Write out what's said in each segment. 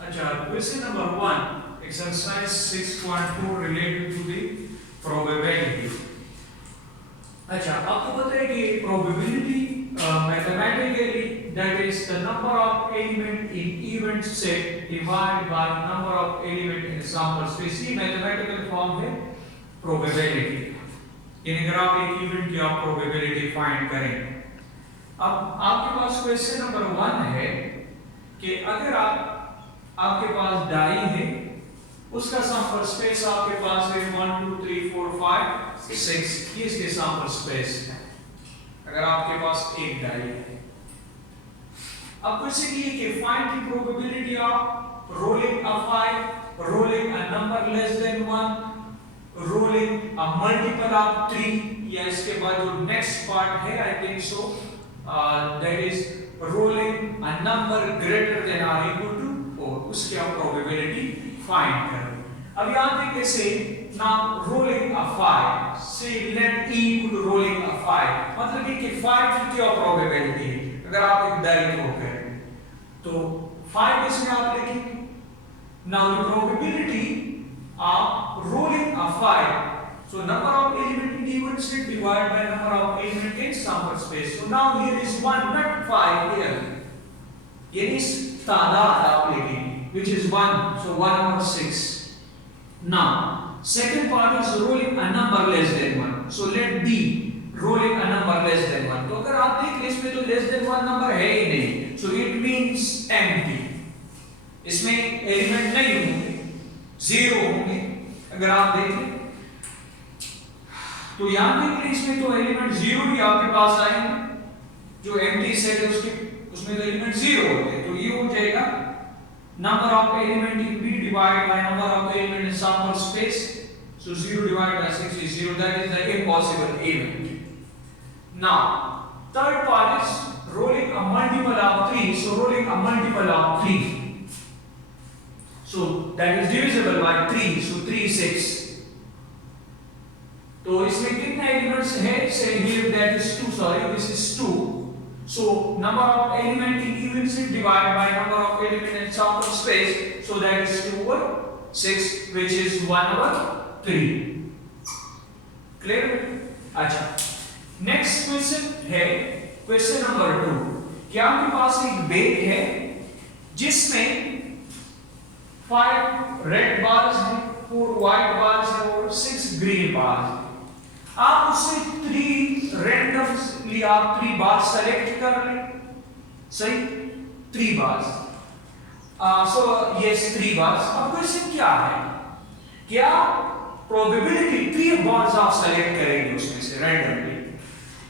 अच्छा, question number 1 exercise 6.4 related to the probability. अच्छा, आपको पता है कि probability mathematically that is the number of element in event set divide by number of element in sample space. ये mathematical form है probability. यानी अगर आप एक इवेंट की आप प्रोबेबिलिटी फाइंड करें, अब आपके पास क्वेश्चन नंबर 1 है कि अगर आपके पास डाई है, उसका सैंपल स्पेस आपके पास है 1 2 3 4 5 6, ये इसके सैंपल स्पेस है अगर आपके पास एक डाई है। अब क्वेश्चन ये कि find the probability of rolling a 5, rolling a number less than 1, rolling a multiple of 3, या इसके बाद जो नेक्स्ट पार्ट है I think so that is rolling a number greater than और इक्वल टू 4, उसकी आप प्रोबेबिलिटी फाइंड करो। अब यहां पे कैसे नाउ रोलिंग अ 5, से let e equal to rolling a 5, मतलब ये कि 5 की क्या प्रोबेबिलिटी है अगर आप एक डाई थ्रो करें तो 5 इसमें आप लिखेंगे। Now the probability of rolling a 5, so number of element in given set divided by number of element in sample space. So now here is 1 not 5 here, ये इस तादाद आप लेंगे which is 1, so 1 over 6. Now second part is rolling a number less than 1, so let b rolling a number less than 1. तो अगर आप देख लें इसमें तो less than 1 नंबर है ही नहीं, so it means empty, इसमें एलिमेंट नहीं होंगे, जीरो होंगे। अगर आप देखें तो यहां पे इसमें तो एलिमेंट जीरो ही आपके पास आएंगे, जो एम्प्टी सेट है उसमें तो एलिमेंट जीरो होते हैं, तो ये हो जाएगा number of element in B divided by number of element in sample space, so 0 divided by 6 is 0, that is the impossible event. Now third part is rolling a multiple of 3, so rolling a multiple of 3, so that is divisible by 3, so 3 6, तो इसमें कितने elements है, से here that is 2, sorry this is 2, so number of element in even set divided by number of element in sample space, so that is 2 over 6 which is 1 over 3. Clear? अच्छा, next question है question number 2। क्या आपके पास एक bag है जिसमें 5 red bars हैं, 4 white bars हैं और 6 ग्रीन बार्स हैं। आप उससे 3 रैंडमली आप 3 बार्स सेलेक्ट कर लें, सही 3 बार्स, सो यस 3 बार्स। अब क्वेश्चन क्या है, क्या प्रोबेबिलिटी 3 बार्स आप सेलेक्ट करेंगे उसमें से रैंडमली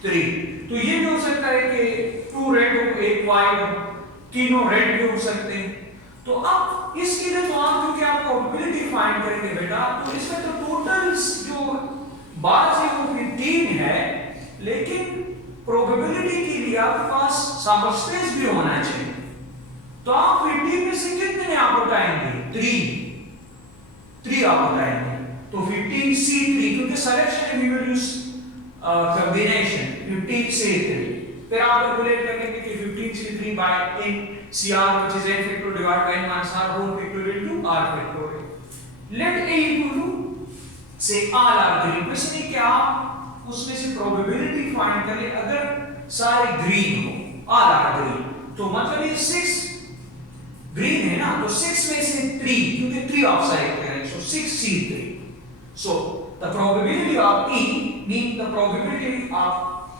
3, तो ये भी हो सकता है कि 2 रेड हो 1 व्हाइट, तीनों रेड भी हो सकते हैं। तो अब इसके लिए तो आप क्योंकि आप प्रोबेबिलिटी फाइंड करेंगे बेटा, तो इसमें तो टोटल जो बार्स है वो 15 है, लेकिन प्रोबेबिलिटी के लिए आपके पास सैंपल स्पेस भी होना चाहिए, तो आप 15 में से कितने आप उठाएंगे, 3 आप उठाएंगे, तो 15 C3, क्योंकि selection we will use combination 15 C3, फिर आप कैलकुलेट करेंगे कि 15 C3 by n CR which is n factorial divided by n minus r whole factorial into r factorial. Let a equal to say all are green. Question है कि आप उसमें से probability find करें अगर सारे ग्रीन हो, all are green, तो मतलब ये 6 ग्रीन है ना, तो 6 में से 3, क्योंकि 3 आप सेलेक्ट करें, so 6 C3, so the probability of E means the probability of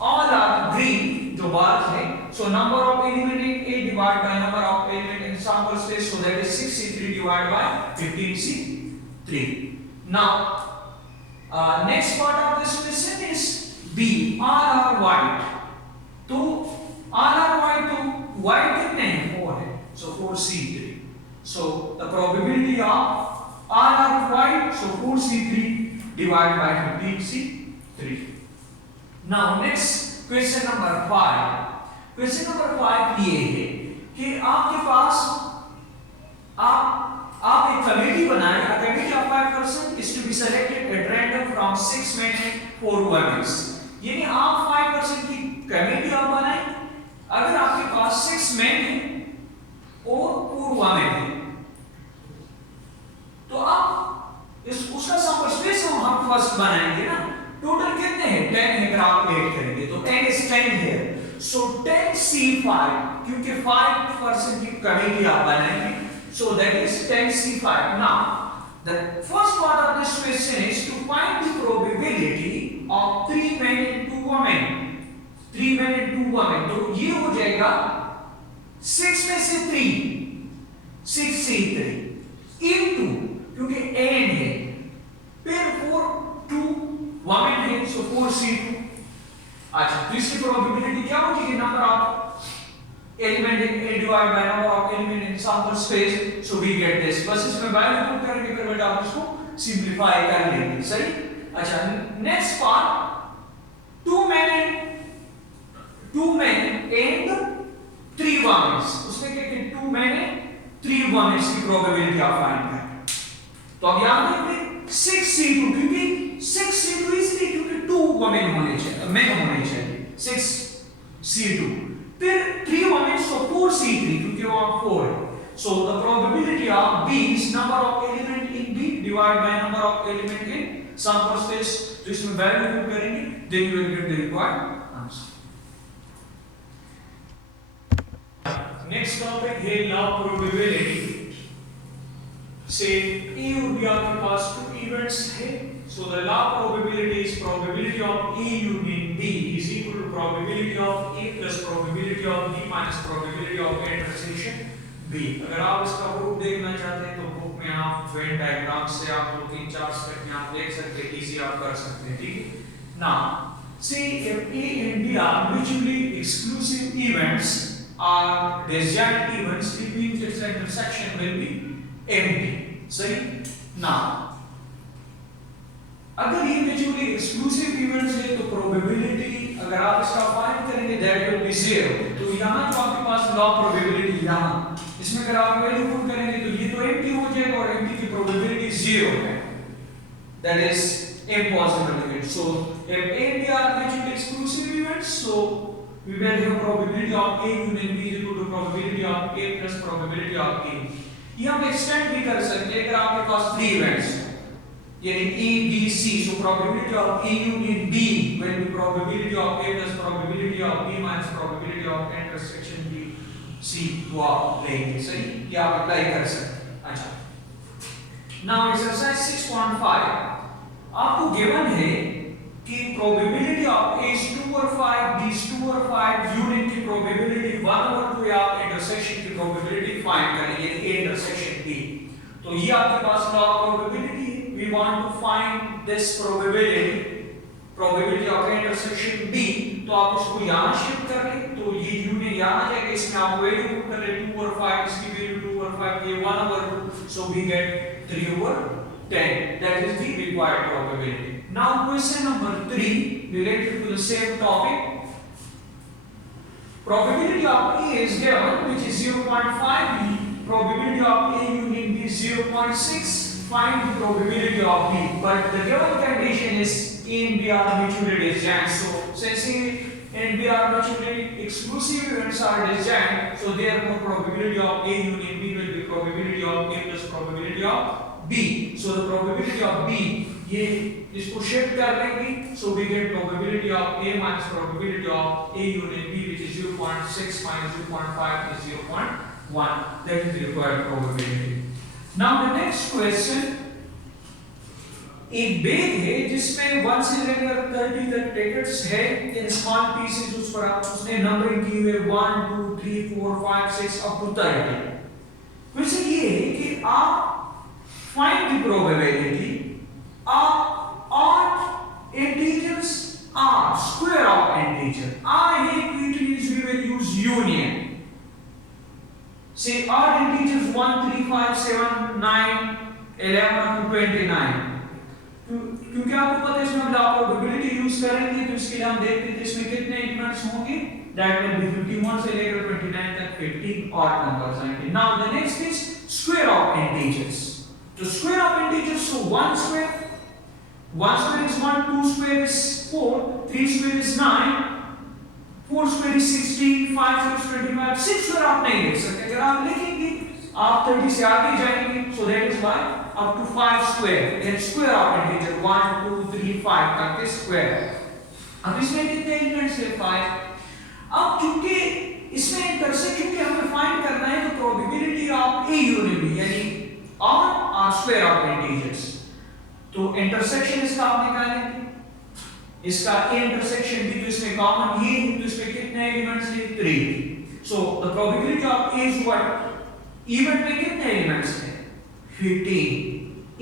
all are green जो बार्स है, so number of element in A divided by number of element in sample space, so that is 6 C3 divided by 15 C3. Now next part of this question is B, all are white, तो all are white, तो white कितने हैं, 4 है, so 4 C3, so the probability of all are white, so 4 C3 divided by 15 C3. Now next question number 5, question number 5 ये है कि आपके पास आप एक कमेटी बनाएं, a committee of 5 persons is to be selected at random from 6 men and 4 women, यानी आप 5% की कमेटी आप बनाएं, अगर आपके पास 6 men हैं और 4 women हैं, सो 10C5 क्योंकि 5% की कमी आप बनाएंगे, so that is 10C5. Now the first part of this question is to find the probability of 3 men and 2 women. 3 men and 2 women, तो ये हो जाएगा 6 में से 3, 6C3 into, क्योंकि n है, फिर 2 women है, so 4C2. अच्छा, तो इसकी प्रोबेबिलिटी क्या हो जाएगी? Number of element in A divided by number of element in sample space, so we get this. बस इसमें वैल्यू पुट करेंगे, फिर बेटा आप इसको सिंपलीफाई कर लेंगे, सही? अच्छा, next part 2 men and 3 women. उसमें क्या कि 2 men and 3 women की प्रोबेबिलिटी आप फाइंड करें. तो अब यहां पे 6C2, क्योंकि 6C2 इसलिए क्योंकि 2 women होने चाहिए, men होने चाहिए, 6C2. फिर 3 women, so 4C3 क्योंकि वहां 4 है. So the probability of B is number of element in B divided by number of element in sample space. तो इसमें वैल्यू पुट करेंगे, then you will get the required answer. Next topic है law probability. Say A would be आपके पास 2 events है. So the law probability is probability of A union B is equal to probability of A plus probability of B minus probability of intersection B. अगर आप इसका proof देखना चाहते हैं तो book में आप वेन डायग्राम से आप 2-3-4 स्टेप में आप देख सकते हैं, इजी आप कर सकते हैं, ठीक है? Now, say if A and B are mutually exclusive events or disjoint events, it means its intersection will be empty. सही? Now, अगर ये म्यूचुअली एक्सक्लूसिव इवेंट्स है तो प्रोबेबिलिटी अगर आप इसका फाइंड करेंगे दैट विल बी 0. तो यहां जो आपके पास लॉ प्रोबेबिलिटी यहां इसमें अगर आप वैल्यू पुट करेंगे तो ये तो एम्प्टी हो जाएगा और एम्प्टी की प्रोबेबिलिटी 0 है. That is impossible event. So if A and B are mutually exclusive events, so we will have probability of A union B is equal to probability of A plus probability of A. ये हम extend भी कर सकते हैं अगर आपके पास 3 events यानी A B C, so probability of A union B will be probability of A plus probability of B minus probability of intersection B C. तो आप लेंगे, सही? ये आप अप्लाई कर सकते हैं. अच्छा, नाउ एक्सरसाइज 6.5 आपको गिवन है कि प्रोबेबिलिटी ऑफ A is 2 और 5, B is 2 और 5, यूनियन की प्रोबेबिलिटी 1/2 या आप इंटरसेक्शन की प्रोबेबिलिटी फाइंड करेंगे A इंटरसेक्शन B. तो ये आपके पास लॉ ऑफ प्रोबेबिलिटी है. We want to find this probability of intersection B. तो आप इसको यहाँ शिफ्ट कर लें तो ये यूनियन यहाँ आ जाएगा, इसमें आप वैल्यू पुट कर ले 2 और 5, इसकी वैल्यू 2 और 5 ये 1/2, so we get 3/10. That is the required probability. Now question number 3 related to the same topic. Probability of A is given which is 0.5. Probability of A union B is 0.6. Find the probability of B. But the given condition is A and B are mutually disjoint. So since A and B are mutually exclusive events are disjoint, so therefore probability of A union B will be probability of A plus probability of B. So the probability of B ये इसको shift कर लेंगे, so we get probability of A minus probability of A union B which is 0.6 minus 0.5 is 0.1. That is the required probability. Now the next question, एक bag है जिसमें 1 से लेकर 30 तक टिकट्स है इन स्मॉल पीसेस, उस पर आप उसने नंबरिंग की हुई है 1 2 3 4 5 6 अप टू 30. क्वेश्चन ये है कि आप find the probability of odd integers are square of integer. I hate it means we will use union. Say odd integers 1 3 5 7 9 11 to 29. क्योंकि आपको पता है इसमें हम आप प्रोबेबिलिटी यूज करेंगे तो इसके लिए हम देखते हैं इसमें कितने एलिमेंट्स होंगे. दैट विल बी 51 से लेकर 29 तक 15 odd numbers आएंगे. Now the next is square of integers. तो square of integers, so 1 square is 1, 2 square is 4, 3 square is 9, 4 square is 16, 5 square is 25. 6 square आप नहीं लिख सकते. अगर आप लिखेंगे आप 30 से आगे जाएंगे, so that is why up to 5 square and square of integer 1 2 3 5 तक के स्क्वायर. अब इसमें कितने एलिमेंट्स है? 5. अब चूंकि इसमें इंटरसेक्शन की हमें फाइंड करना है तो probability of A unit B यानी आर स्क्वायर ऑफ इंटीजर्स, तो इंटरसेक्शन इसका आप निकालेंगे, इसका ए इंटरसेक्शन भी, तो इसमें कॉमन ये है, तो इसमें कितने एलिमेंट्स हैं 3, so the probability of A is what, even में कितने एलिमेंट्स हैं 15,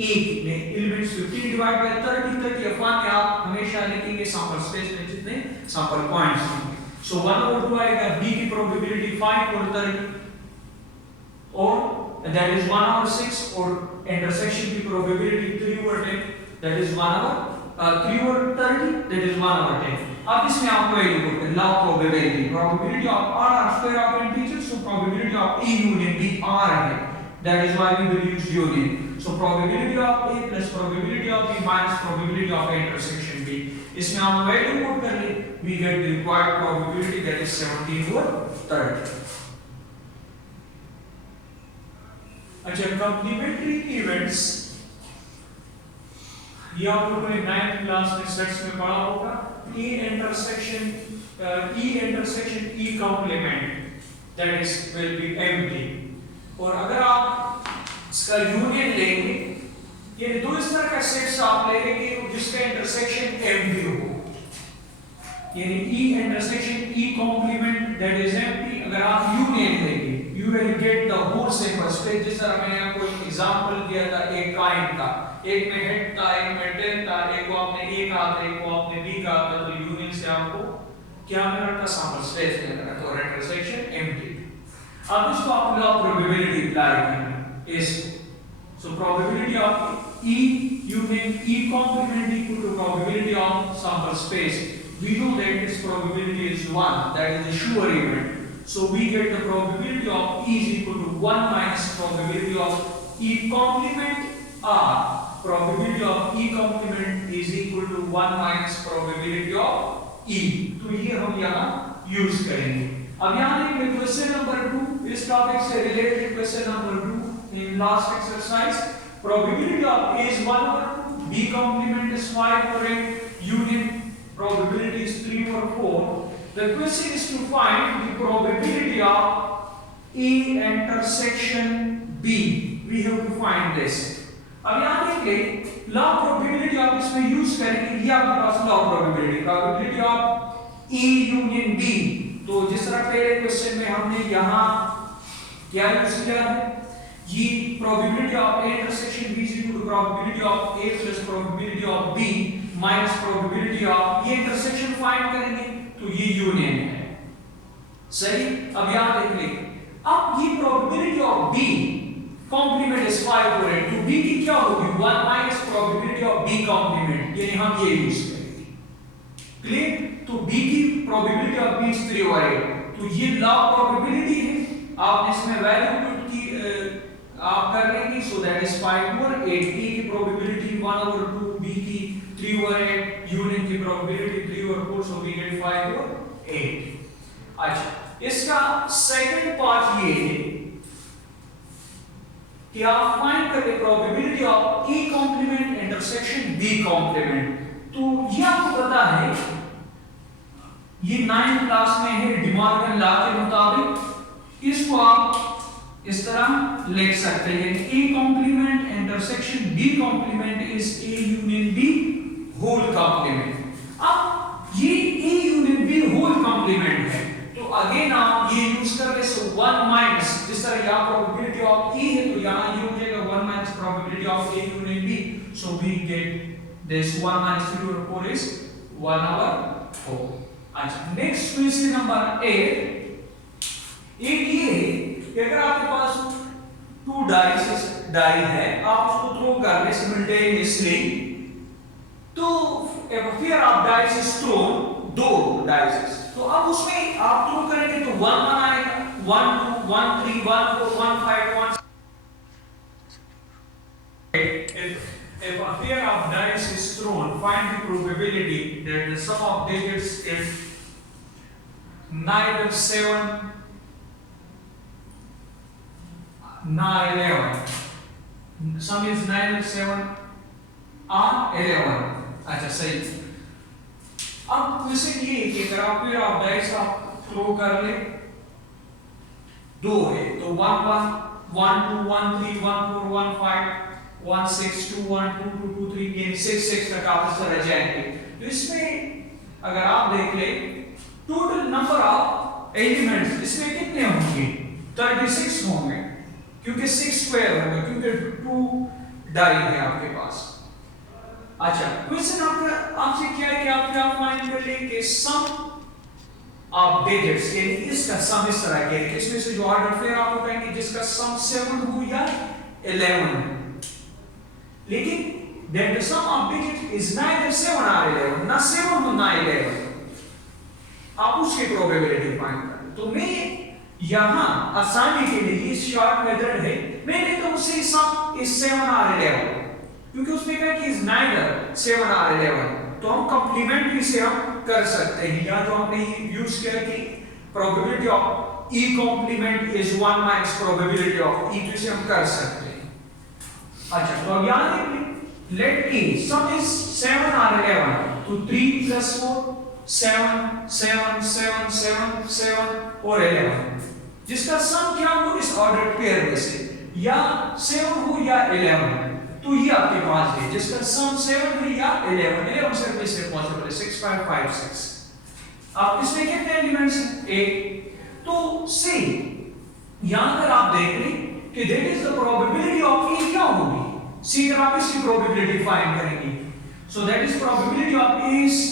एक में एलिमेंट्स 15 डिवाइड बाय 30 अपॉन में आप हमेशा लिखेंगे सैंपल स्पेस में जितने सैंपल पॉइंट्स हैं, सो 1/2 आएगा, बी की प्रोबेबिलिटी 5 और 30 और दैट इज 1/6 और इंटरसेक्शन की प्रोबेबिलिटी 3/10 दैट इज 3 और 30 दैट इज 1/10। अब इसमें आपको वैल्यू पुट करना है, probability of R square of integers, so probability of A union B R है, that is why we will use union, so probability of A plus probability of B minus probability of intersection B, इसमें हम value put कर ले, we get the required probability that is 17 और 30। अच्छा, complementary events, ये आप लोगों ने 9th क्लास में सेट्स में पढ़ा होगा, E intersection E complement that is will be empty, और अगर आप इसका यूनियन लेंगे, ये दो इस तरह का सेट्स आप ले लेंगे जिसका इंटरसेक्शन empty हो, यानी E intersection E complement that is empty, अगर आप यूनियन लेंगे you will get the whole sample space, जिस तरह मैंने आपको एक एग्जांपल दिया था एक काइंड का, एक में हेड था, एक में टेल था, एक को आपने ए कहा था, एक को आपने बी कहा था, तो यूनियन से आपको क्या मिला था, सैंपल स्पेस मिला था, तो इंटरसेक्शन एम्प्टी। अब इसको आप लॉ प्रोबेबिलिटी अप्लाई करेंगे इस, so probability of E union E complement equal to probability of sample space, we know that this probability is 1, that is a sure event, so we get the probability of E is equal to 1 minus probability of E complement R, probability of E complement is equal to 1 minus probability of E, तो ये हम यहाँ use करेंगे। अब यहाँ देखिए question number 2, इस topic से related question number 2 in last exercise, probability of A is 1/2, B complement is 5 or 8, union probability is 3 or 4, the question is to find the probability of A intersection B, we have to find this। अब यहाँ देखिए law probability आप इसमें use करेंगे, ये आपके पास law probability of A union B, तो जिस तरह पहले क्वेश्चन में हमने यहाँ क्या यूज किया है, ये probability of A intersection B is equal to probability of A plus probability of B minus probability of ये इंटरसेक्शन फाइंड करेंगे, तो ये यूनियन है, सही। अब यहां देख ले, अब ये probability of B complement is 5 और 8, तो बी की क्या होगी 1 minus probability of B complement, यानी हम ये यूज करेंगे, क्लियर। तो बी की प्रोबेबिलिटी ऑफ बी इज 3 और 8, तो ये लॉ प्रोबेबिलिटी है, आपने इसमें वैल्यू पुट की आप कर लेंगे, सो दैट इज 5 और 8, ए की प्रोबेबिलिटी 1/2, बी की 3 और 8, यूनियन की प्रोबेबिलिटी 3 और 4, सो वी गेट 5 और 8। अच्छा, इसका सेकंड पार्ट ये है कि आप फाइंड करें probability of A complement intersection B complement, तो ये आपको पता है, ये 9th क्लास में है डिमॉर्गन लॉ के मुताबिक, इसको आप इस तरह लिख सकते हैं, A complement intersection B complement is A union B whole complement. अब ये A union B whole complement है, तो अगेन आप ये यूज कर ले, सो 1 माइनस, जिस तरह यहाँ प्रोबेबिलिटी ऑफ ए है तो यहाँ ये हो जाएगा 1 minus probability of A union B, so we get this 1 minus 3 और 4 इज 1/4। अच्छा, नेक्स्ट क्वेश्चन नंबर 8 ये है कि अगर आपके पास 2 डाई है, आप उसको थ्रो कर ले सिमल्टेनियसली, तो फिर आप डाइस इज थ्रोन, 2 डाइस, तो अब उसमें आप थ्रो करेंगे तो 1 आएगा, 1 2 1 3 1 4 1 5 1। If a pair of dice is thrown, find the probability that the sum of digits is 9 and 7 9 11, sum is 9 and 7 are 11। अच्छा, सही। अब क्वेश्चन ये है कि अगर आप पेयर ऑफ डाइस आप थ्रो कर ले, 2 है तो 1 1 1 2 1 3 1 4 1 5 1 6 2 1 2 2 2 3 ये 6 6 तक आप इस तरह जाएंगे। तो इसमें अगर आप देख ले टोटल नंबर ऑफ एलिमेंट्स इसमें कितने होंगे, 36 होंगे, क्योंकि 6 स्क्वायर होगा, क्योंकि 2 डाई है आपके पास। अच्छा, क्वेश्चन आपसे क्या है कि आप क्या फाइंड कर ले कि सम ऑफ डिजिट्स, यानी इसका सम इस तरह के इसमें से जो ऑर्डर फिर आपको कहेंगे जिसका सम 7 हो या 11, लेकिन that the sum of digits is neither 7 or 11, ना 7 हो ना 11, आप उसकी प्रोबेबिलिटी फाइंड करें। तो मैं यहाँ आसानी के लिए इस शॉर्ट मेथड है, मैं नहीं तो उससे सम इज 7 और 11, क्योंकि उसमें कहा कि इज नाइदर 7 और 11, तो हम कंप्लीमेंट्री से हम कर सकते हैं। या तो हमने यूज किया कि probability of E complement is 1 minus probability of E, तो इसे हम कर सकते हैं। अच्छा, तो अब यहाँ देखिए लेट ई सम इज 7 और 11, तो 3 + 4 7 7 7 7 7 और 11, जिसका सम क्या हो इस ऑर्डर पेयर में से या 7 हो या 11, तो ये आपके पास है जिसका सम 7 है या 11 से पॉसिबल है 6 5 5 6। अब इसमें कितने एलिमेंट्स हैं, 1, तो सी यहां पर आप देख लें कि that is the probability of A क्या होगी, सी अगर आप इसकी प्रोबेबिलिटी फाइंड करेंगे, so that is probability of A is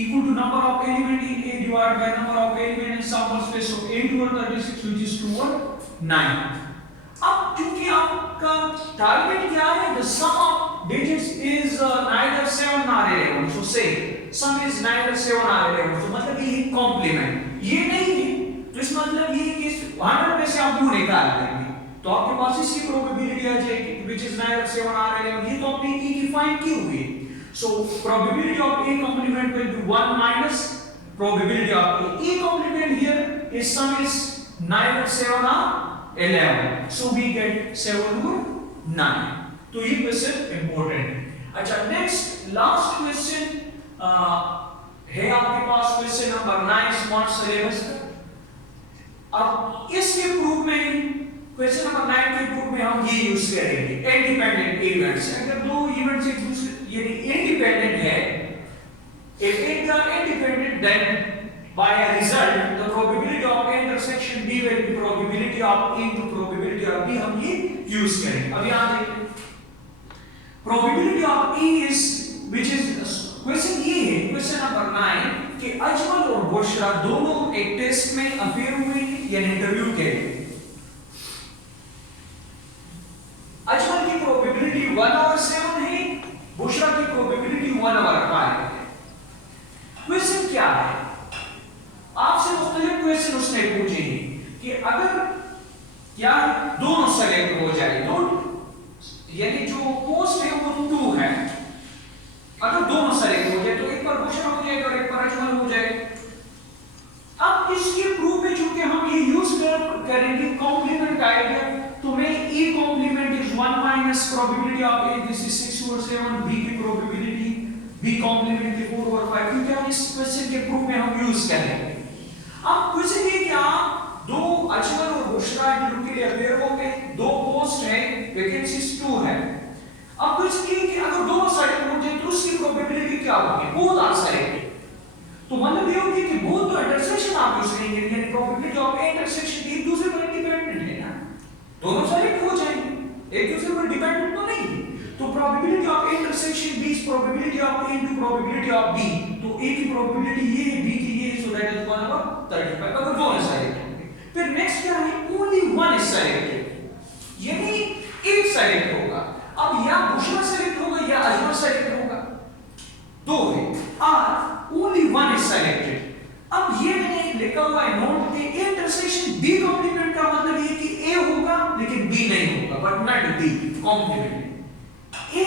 equal to number of element in A divided by number of element in sample space, so 8 over 36 which is 2 over 9। अब क्योंकि आपका टारगेट क्या है, the sum of digits is neither 7 nor 11, so say sum is neither 7 nor 11, so मतलब ये complement ये नहीं है, तो इस मतलब ये कि 100 में से आप 2 निकाल देंगे तो आपके पास इसकी प्रोबेबिलिटी आ जाएगी which is neither 7 nor 11, ये तो आपने E की फाइंड की हुई है। So probability of A complement will be 1 minus probability of A. E complement here is sum is neither 7 or 11. So we get 7 over 9. तो ये क्वेश्चन इंपॉर्टेंट है। अच्छा, नेक्स्ट लास्ट क्वेश्चन है आपके पास क्वेश्चन नंबर 9 स्मार्ट सिलेबस का। अब इसके proof में क्वेश्चन नंबर 9 के प्रूफ में हम ये यूज करेंगे इंडिपेंडेंट इवेंट्स। अगर दो इवेंट्स एक दूसरे यानी इंडिपेंडेंट है, if it are independent then by a result the probability of intersection B will be probability of A into probability of B, हम ये यूज करेंगे। अब यहाँ देखिए probability of E is which is question ये है question number 9 कि अजमल और बुशरा दोनों एक टेस्ट में अपेयर हुए या इंटरव्यू के, अजमल की प्रोबेबिलिटी 1/7 है, बुशरा की प्रोबेबिलिटी 1/5 है। क्वेश्चन क्या है, आपसे मुख्तलिफ क्वेश्चन उसने पूछे हैं कि अगर क्या दोनों सेलेक्ट हो जाए, तो यानी जो पोस्ट है वो 2 है, अगर दोनों सेलेक्ट हो जाए तो एक पर बुशरा हो जाएगा और एक पर अजमल हो जाएगा। अब इसके प्रूफ में चूंकि हम ये यूज करेंगे कॉम्प्लीमेंट आइडिया, तो मैं E complement is 1 minus probability of A, this is 6 over 7, B की प्रोबेबिलिटी B कॉम्प्लीमेंट की 4 over 5, क्योंकि हम इस क्वेश्चन के प्रूफ में हम यूज करेंगे। अब क्वेश्चन ये कि आप दो अजमल और बुशरा इंटरव्यू के लिए अपेयर हो गए, 2 पोस्ट है, वैकेंसीज 2 है। अब क्वेश्चन ये कि अगर दोनों सेलेक्ट हो जाए तो उसकी प्रोबेबिलिटी क्या होगी, बोथ आर सेलेक्टेड, तो मतलब ये होगी कि बोथ तो इंटरसेक्शन आप यूज करेंगे, यानी प्रोबेबिलिटी ऑफ इंटरसेक्शन एक दूसरे पर इंडिपेंडेंट है ना, दोनों सेलेक्ट हो जाएंगे, एक दूसरे पर डिपेंडेंट तो नहीं। तो probability of intersection B is probability of A into probability of B, तो A की प्रोबेबिलिटी ये है, B की ये है, सो दैट इज 1/35 अगर दोनों सेलेक्ट होंगे। फिर नेक्स्ट क्या है, ओनली वन इज सेलेक्टेड, यानी एक सेलेक्ट होगा। अब या बुशरा सेलेक्ट होगा या अजमल सेलेक्ट होगा, 2 है, और ओनली वन इज सेलेक्टेड। अब ये मैंने लिखा हुआ है नोट कि इंटरसेक्शन B कॉम्प्लीमेंट का मतलब ये कि A होगा लेकिन B नहीं होगा, but not B complement. A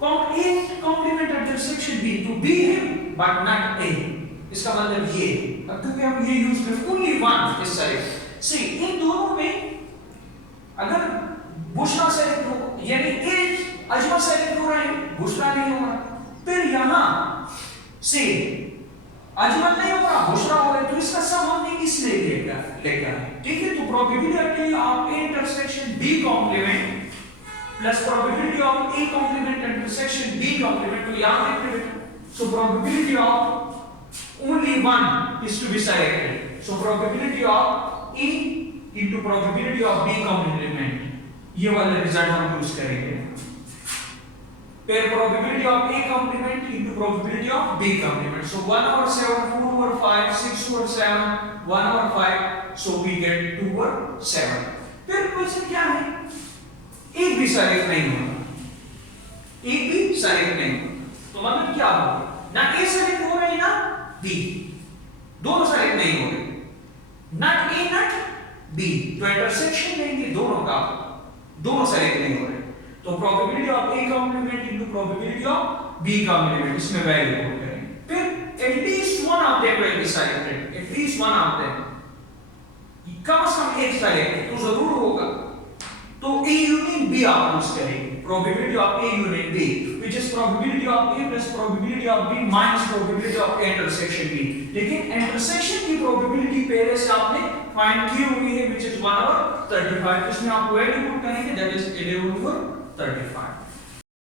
complement intersection B तो B है बट नॉट A, इसका मतलब ये। अब क्योंकि हम ये यूज करें ओनली वन इज सेलेक्ट, सी इन दोनों में अगर बुशरा सेलेक्ट हो यानी A अजमल सेलेक्ट हो रहा है, बुशरा नहीं हो रहा, फिर यहां से अजमल नहीं हो रहा, बुशरा हो रहा है, तो इसका सम हमने किस लिए लेकर है, ठीक है। तो probability of A intersection B complement plus probability of A complement intersection B complement, तो याद रखिए बेटा, so probability of only one is to be selected, so probability of E into probability of B complement, ये वाला result हम use करेंगे, फिर probability of A complement into probability of B complement, so 1 over 7, 4 over 5, 6 over 7, 1 over 5, so we get 2 over 7। फिर question क्या है, एक भी सेलेक्ट नहीं होगा, एक भी सेलेक्ट नहीं होगा, तो मतलब क्या होगा, ना ए सेलेक्ट हो रहा है ना बी, दोनों सेलेक्ट नहीं हो रहे, नॉट ए नॉट बी, तो इंटरसेक्शन लेंगे दोनों का, दोनों सेलेक्ट नहीं हो रहे, तो probability of A complement into probability of B complement, इसमें वैल्यू पुट करेंगे, फिर at least one of them will be selected, at least one of them, कम से कम एक सेलेक्ट तो जरूर होगा, तो A यूनियन B आप यूज करेंगे, probability of A union B, which is probability of A plus probability of B minus probability of A intersection B, लेकिन intersection की probability पहले से आपने फाइंड की हुई है, which is 1 over 35, इसमें आप वैल्यू पुट करेंगे, that is 11 over 35।